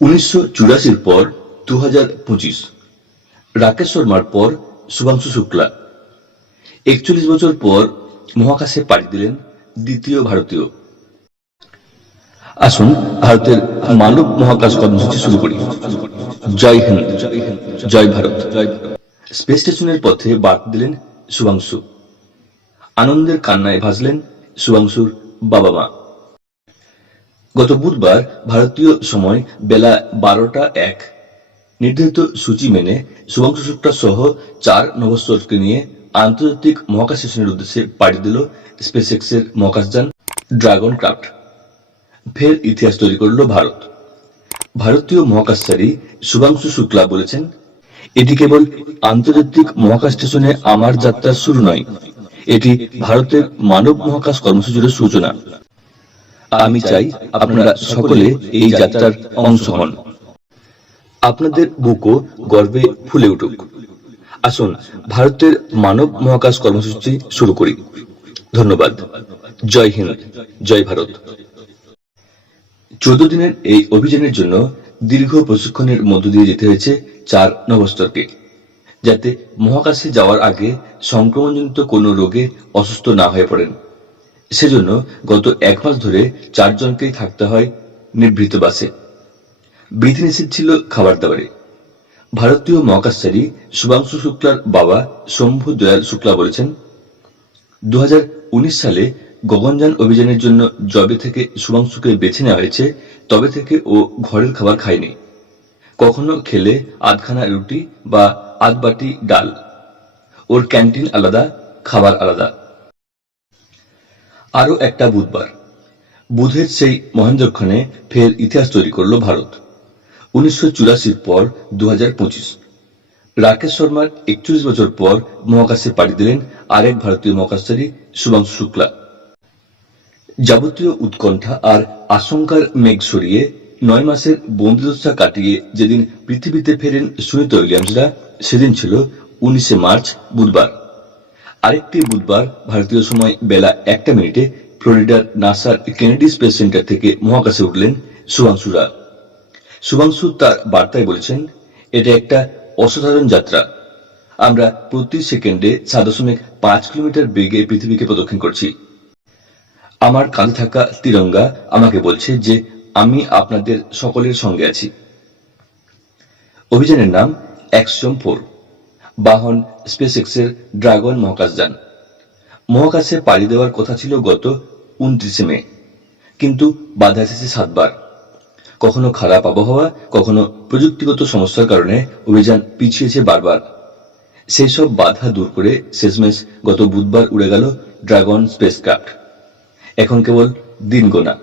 উনিশশো চুরাশির পর দু হাজার পঁচিশ, রাকেশ শর্মার পর শুভাংশু শুক্লা। একচল্লিশ বছর পর মহাকাশে পাড়ি দিলেন দ্বিতীয় ভারতীয়। আসুন ভারতের মানব মহাকাশ কর্মসূচি শুরু করি। জয় হিন্দ, জয় ভারত। স্পেস স্টেশনের পথে বার্তা দিলেন শুভাংশু। আনন্দের কান্নায় ভাসলেন শুভাংশুর বাবা মা গত বুধবার ভারতীয় সময় বেলা বারোটা এক। নির্ধারিত সূচি মেনে শুভাংশু শুক্লা সহ চার নভশ্চরকে নিয়ে আন্তর্জাতিক মহাকাশ স্টেশনের উদ্দেশ্যে পাড়ি দিল স্পেসএক্সের মহাকাশযান ড্রাগন ক্রাফট। ফের ইতিহাস তৈরি করল ভারত। ভারতীয় মহাকাশচারী শুভাংশু শুক্লা বলেছেন, এটি কেবল আন্তর্জাতিক মহাকাশ স্টেশনে আমার যাত্রার শুরু নয়, এটি ভারতের মানব মহাকাশ কর্মসূচির সূচনা। আমি চাই আপনারা সকলে এই যাত্রার অংশ হন। আপনাদের বুকও গর্বে ফুলে উঠুক। আসুন, ভারতের মানব মহাকাশ কর্মসূচি শুরু করি। ধন্যবাদ। জয় হিন্দ, জয় ভারত। চোদ্দ দিনের এই অভিযানের জন্য দীর্ঘ প্রশিক্ষণের মধ্য দিয়ে যেতে হয়েছে চার নভস্তরকে। যাতে মহাকাশে যাওয়ার আগে সংক্রমণজনিত কোনো রোগে অসুস্থ না হয়ে পড়েন। সেজন্য গত এক মাস ধরে চারজনকেই থাকতে হয় নিভৃত বাসে। বিধিনিষেধ ছিল খাবার দাবারে। ভারতীয় মহাকাশচারী শুভাংশু শুক্লার বাবা শম্ভু দয়াল শুক্লা বলেছেন দু হাজার উনিশ সালে গগনযান অভিযানের জন্য জবে থেকে শুভাংশুকে বেছে নেওয়া হয়েছে, তবে থেকে ও ঘরের খাবার খায়নি। কখনো খেলে আধখানা রুটি বা আধ বাটি ডাল। ওর ক্যান্টিন আলাদা, খাবার আলাদা। আরও একটা বুধবার। বুধের সেই মহেন্দ্রক্ষণে ফের ইতিহাস তৈরি করল ভারত। উনিশশো চুরাশির পর দু হাজার পঁচিশ। রাকেশ শর্মার একচল্লিশ বছর পর মহাকাশে পাড়ি দিলেন আরেক ভারতীয় মহাকাশচারী শুভাংশু শুক্লা। যাবতীয় উৎকণ্ঠা আর আশঙ্কার মেঘ সরিয়ে নয় মাসের বন্দিদশা কাটিয়ে যেদিন পৃথিবীতে ফেরেন সুনীতা উইলিয়ামসরা, সেদিন ছিল উনিশে মার্চ বুধবার। আরেকটি বুধবার ভারতীয় সময় বেলা একটা মিনিটে ফ্লোরিডার নাসার কেনেডি স্পেস সেন্টার থেকে মহাকাশে উঠলেন শুভাংশুরা শুভাংশু তার বার্তায় বলেছেন, এটা একটা অসাধারণ যাত্রা। আমরা প্রতি সেকেন্ডে সাত দশমিক পাঁচ কিলোমিটার বেগে পৃথিবীকে প্রদক্ষিণ করছি। আমার কাঁধে থাকা তিরঙ্গা আমাকে বলছে যে আমি আপনাদের সকলের সঙ্গে আছি। অভিযানের নাম অ্যাকশন ফোর। বাহন স্পেস এক্সের ড্রাগন মহাকাশযান। মহাকাশে পাড়ি দেওয়ার কথা ছিল গত উনত্রিশে মে, কিন্তু বাধা এসেছে সাতবার। কখনো খারাপ আবহাওয়া, কখনো প্রযুক্তিগত সমস্যার কারণে অভিযান পিছিয়েছে বারবার। সেই সব বাধা দূর করে শেষমেশ গত বুধবার উড়ে গেল ড্রাগন স্পেস স্পেসক্রাফট। এখন কেবল দিন গোনা